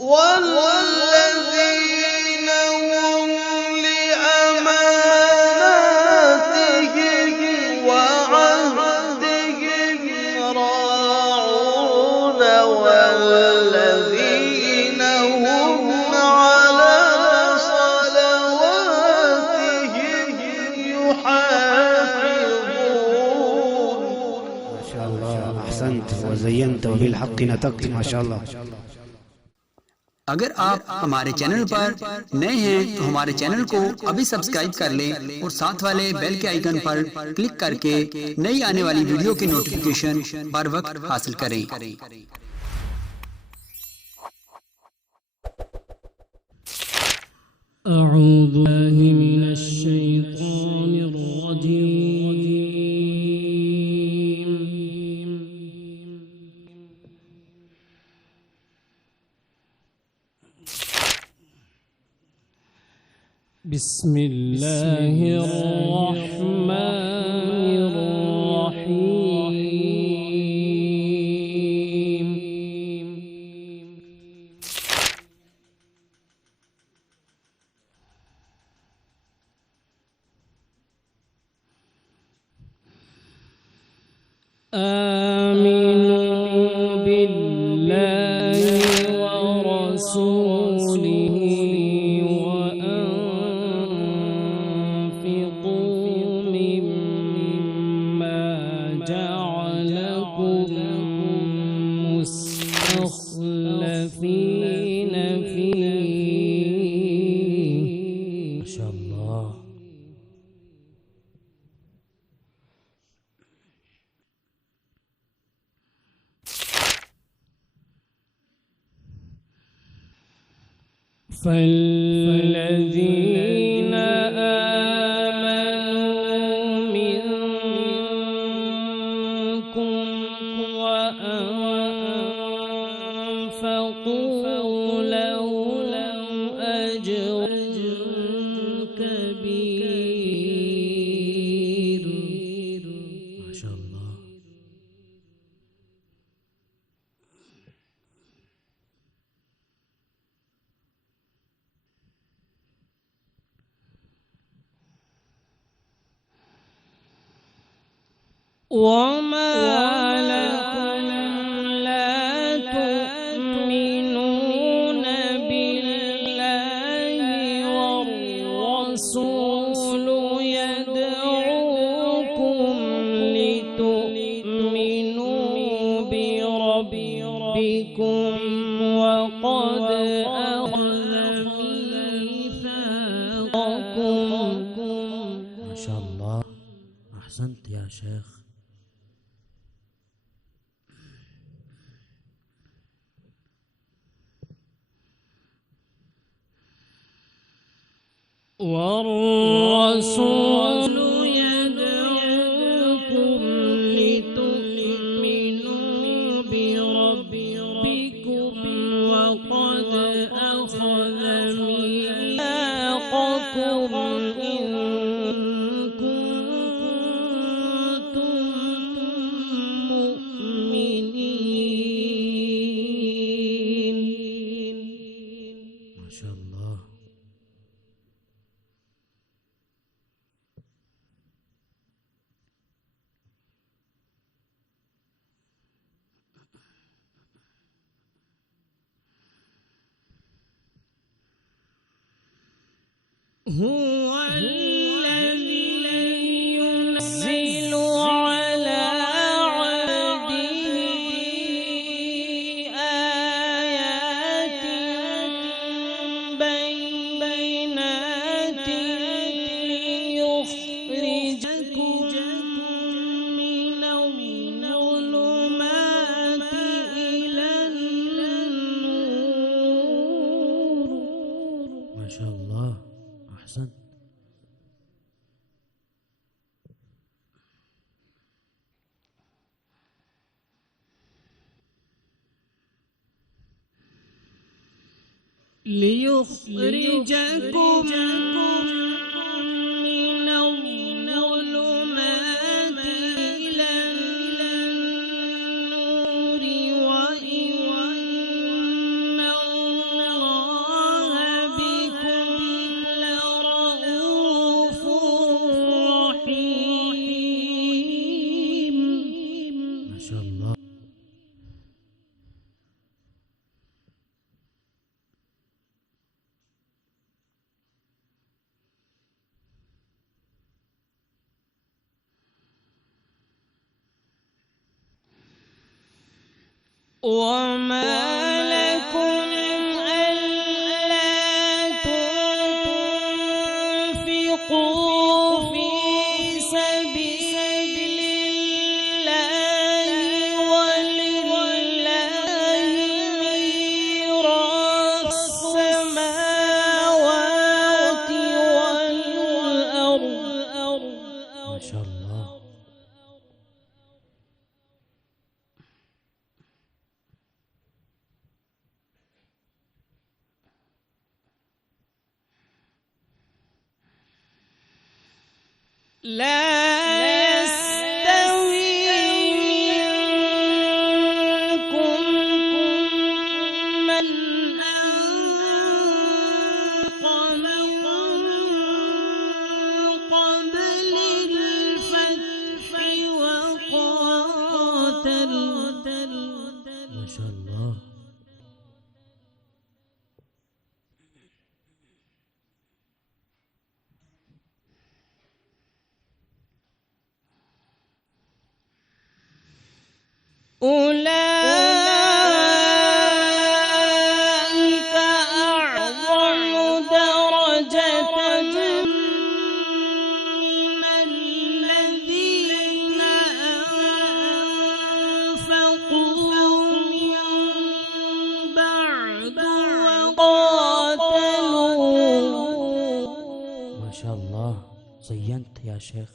والذين هم لأماناتهم وعهدهم راعون والذين هم على صلواتهم يحافظون. ما شاء الله، أحسنت وزينت وبالحق نطقت، ما شاء الله. अगर आप हमारे चैनल पर नए हैं तो हमारे चैनल को अभी सब्सक्राइब कर लें और साथ वाले बेल के आइकन पर क्लिक करके नई आने वाली वीडियो की नोटिफिकेशन बर वक्त हासिल करें। أعوذ بالله من الشيطان الرجيم. بسم الله الرحمن الرحيم. آمنوا بالله ورسوله وأنفقوا مما جعلكم مستخلفين فيه. ما شاء الله. فالذين آمنوا منكم وأنفقوا لهم أجر كبير. ما شاء الله. وما لكم لا تؤمنون بالله والرسول يدعوكم لتؤمنوا بربكم وقد أخذ ميثاقكم. ما شاء الله، أحسنت يا شيخ. والرسول يدعوكم لتؤمنوا بربكم وقد أخذ ميثاقكم إن كنتم مؤمنين. ما شاء الله. هو الذي ينزل على عبده آيات بينات ليخرجكم من الظلمات إلى النور. ما شاء الله، أحسنت. ليخرجكم من الظلمات إلى النور وإن وما لكم ألا تنفقوا في سبيل الله ولله ميراث السماوات والأرض. ما شاء الله. لا يستوي منكم من أنفق من قبل الفتح وقاتل. ما شاء الله. أولئك أعظم درجة من الذين أنفقوا من بعد وقاتلوا. ما شاء الله. زينت يا شيخ.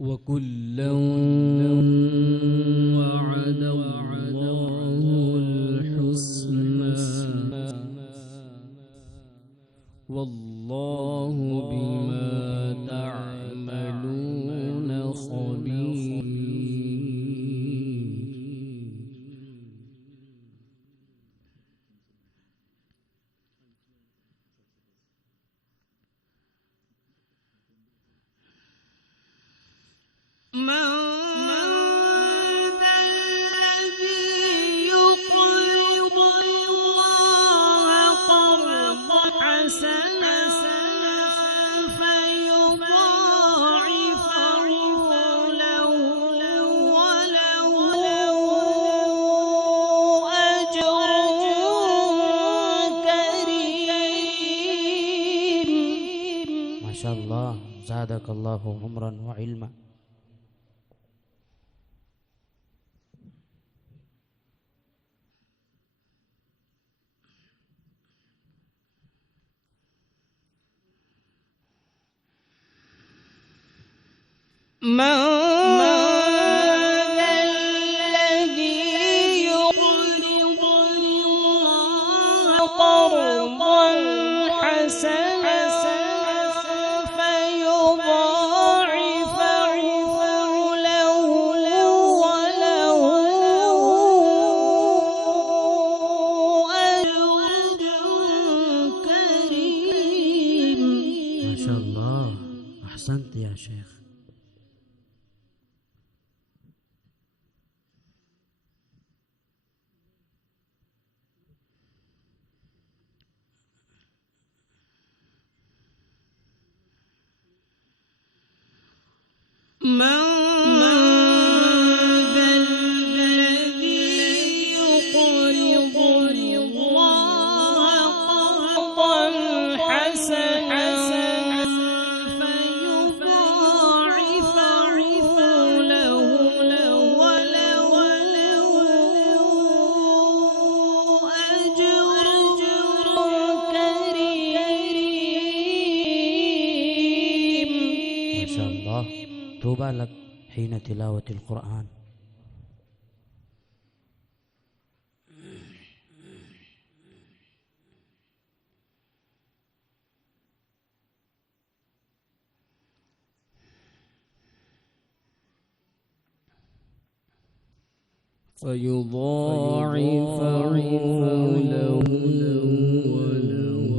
وكلا وعد الله الحسنى والله بما تعملون خبير. من ذا الذي يقرض الله قرضا حسنا فيضاعفه له وله أجر كريم. ما شاء الله. زادك الله عمرا وعلما. من ذا الذي يقرض الله قرضا حسنا فيضاعفه له وله أجر كريم. ما شاء الله. أحسنت يا شيخ. من ذا الذي يقرض الله قرضا حسنا فيضاعفه له وله أجر كريم. ما شاء الله. طوبى لك حين تلاوة القرآن. فيضاعفه له وله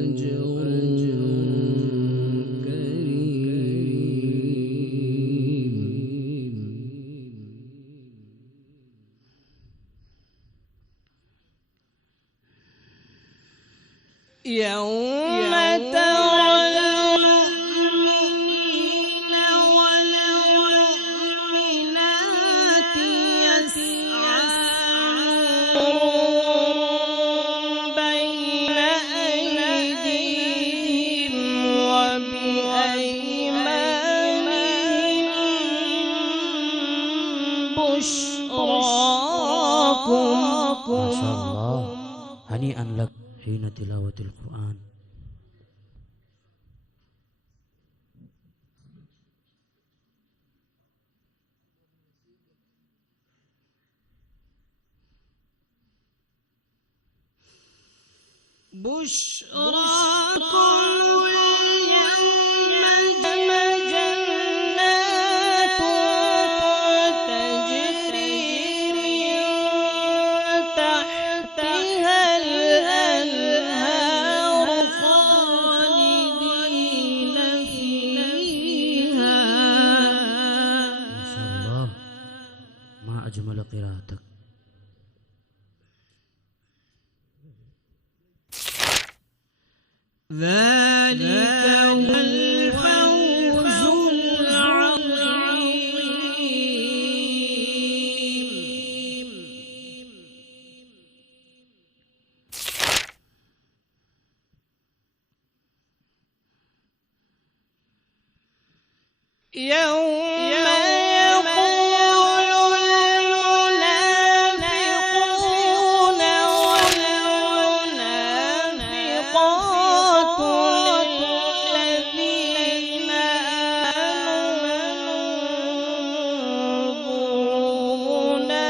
أجر كريم. ترى المؤمنين والمؤمنات يسعى نورهم بين أيديهم وبأيمانهم بشراكم. ما شاء الله، هنيئا لك حين تلاوة القرآن. بشراكم اليوم جنات تجري من تحتها الأنهار خالدين فيها. ما شاء الله، ما أجمل قراءتك. ذلك هو الفوز العظيم. يوم يقول المنافقون والمنافقات للذين آمنوا انظرونا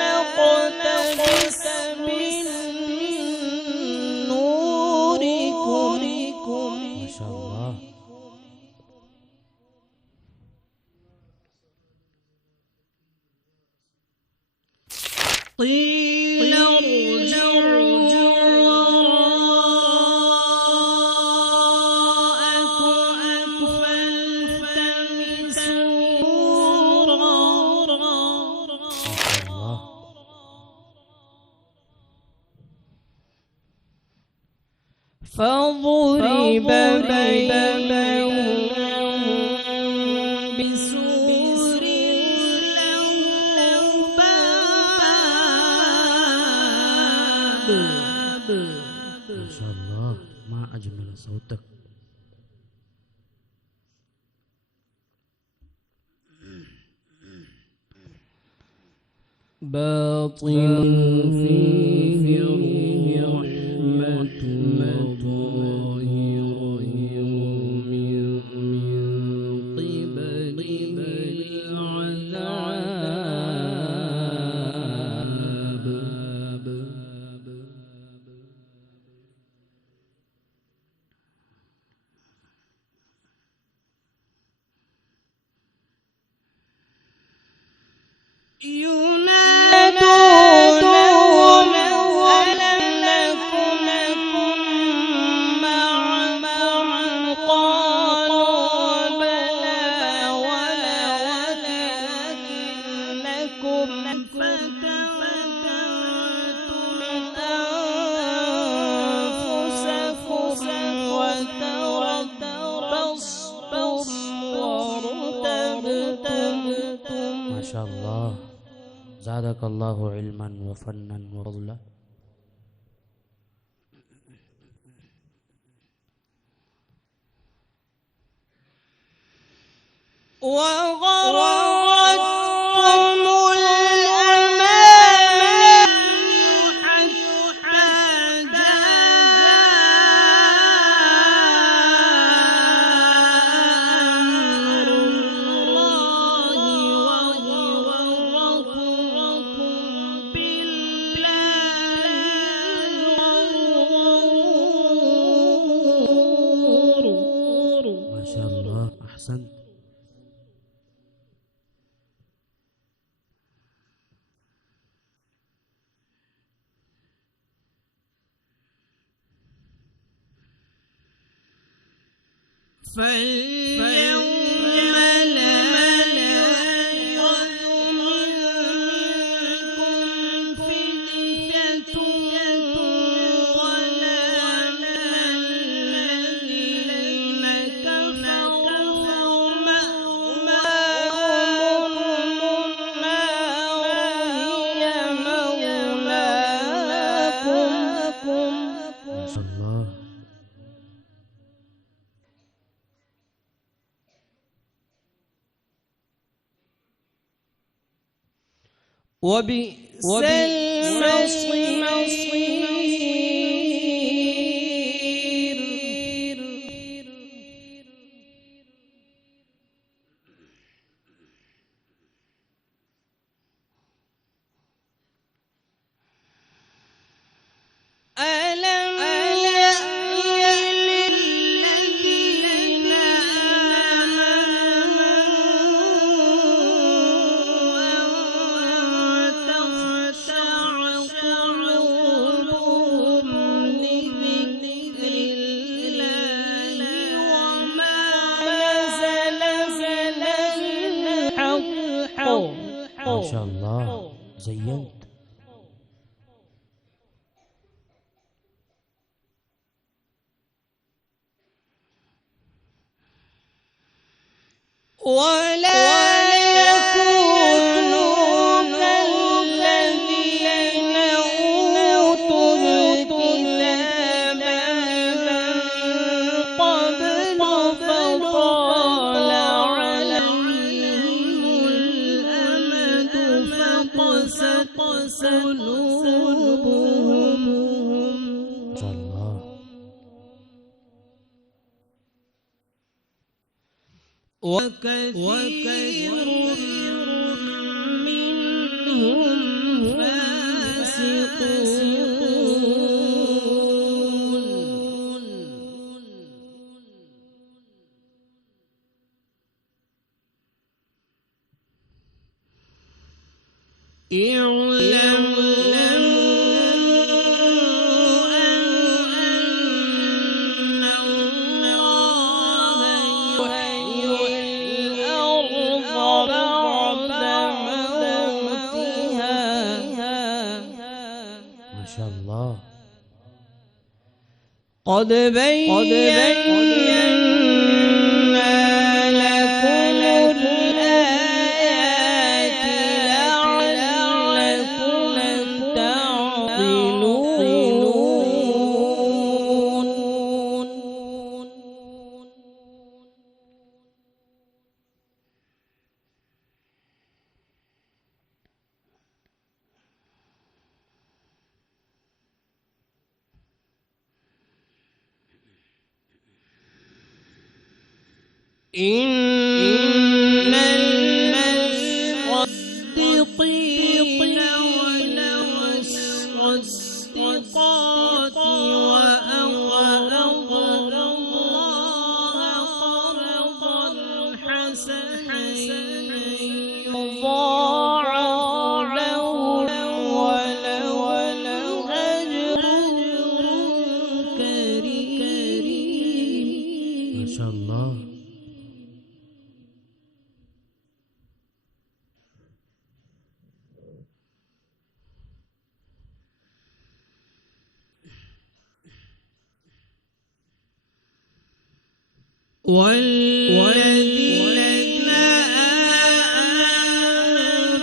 نقتبس من نوركم. ما شاء الله. قيل ارجعوا وراءكم فالتمسوا نورا. ما شاء الله. فضرب بينهم بسور له باب. ما شاء الله، ما أجمل صوتك. باطن فيه الرحمة وظاهره من قبل العذاب. ينادونهم ألم نكن معكم قالوا بلى ولكنكم فتنتم أنفسكم وتربصتم وارتبتم. ما شاء الله، زادك الله علما وفنا وفضلا. وغرتكم الأماني حتى جاء أمر الله وغركم بالله الغرور. ما شاء الله، أحسنت. فاليوم لا يؤخذ منكم فدية ولا من وبئس المصير. ألم يأن للذين آمنوا أن تخشع قلوبهم لذكر الله وما نزل من الحق. ما شاء الله زينت. ولا يكونوا كالذين أوتوا الكتاب من قبل فطال عليهم الأمد فقست قلوبهم. ما شاء الله. وكثير منهم فاسقون. ما شاء الله. قد بينا لكم الآيات لعلكم تعقلون. إن المصدقين والمصدقات وأقرضوا الله قرضا حسنا يضاعف لهم ولهم أجر كريم. ما شاء الله. والذين آمنوا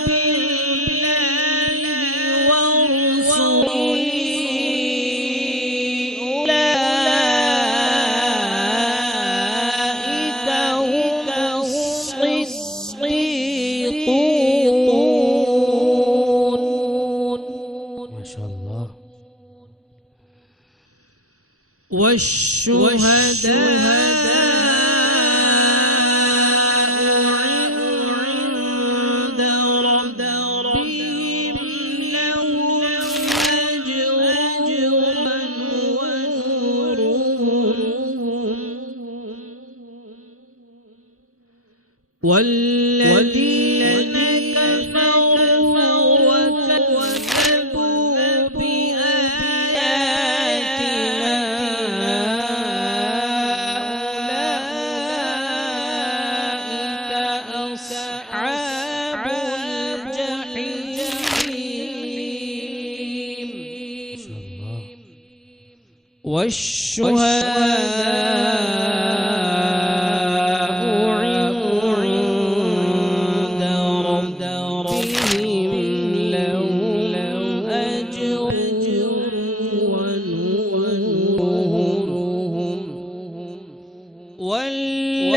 بالله ورسله أولئك هم الصديقون. ما شاء الله. والشهداء عند ربهم لهم أجرهم ونورهم. والذين كفروا وكذبوا بآياتنا أولئك أصحاب الجحيم. ما شاء الله. والشهداء عند ربهم لهم أجر ونورهم. والذين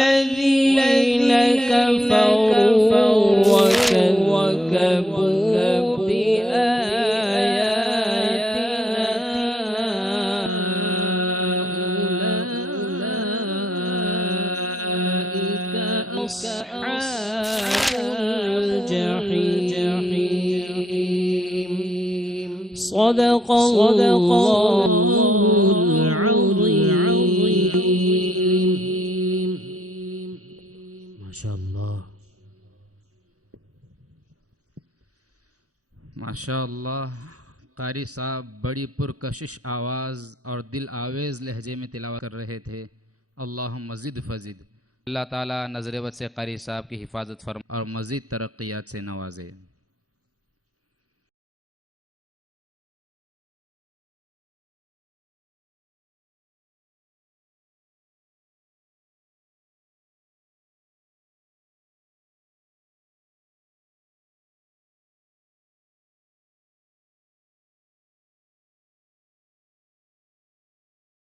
كفروا وكذبوا أصحاب الجحيم صدق الله العظيم माशाअल्लाह माशाअल्लाह। कारी साहब बड़ी पुरकशिश आवाज़ और दिल आवेज़ लहजे में तिलावत कर रहे थे। अल्लाह मज़ीद फज़ीद, अल्लाह ताला नज़र बद से कारी साहब की हिफाजत फरमा और मज़ीद तरक्यात से नवाजे।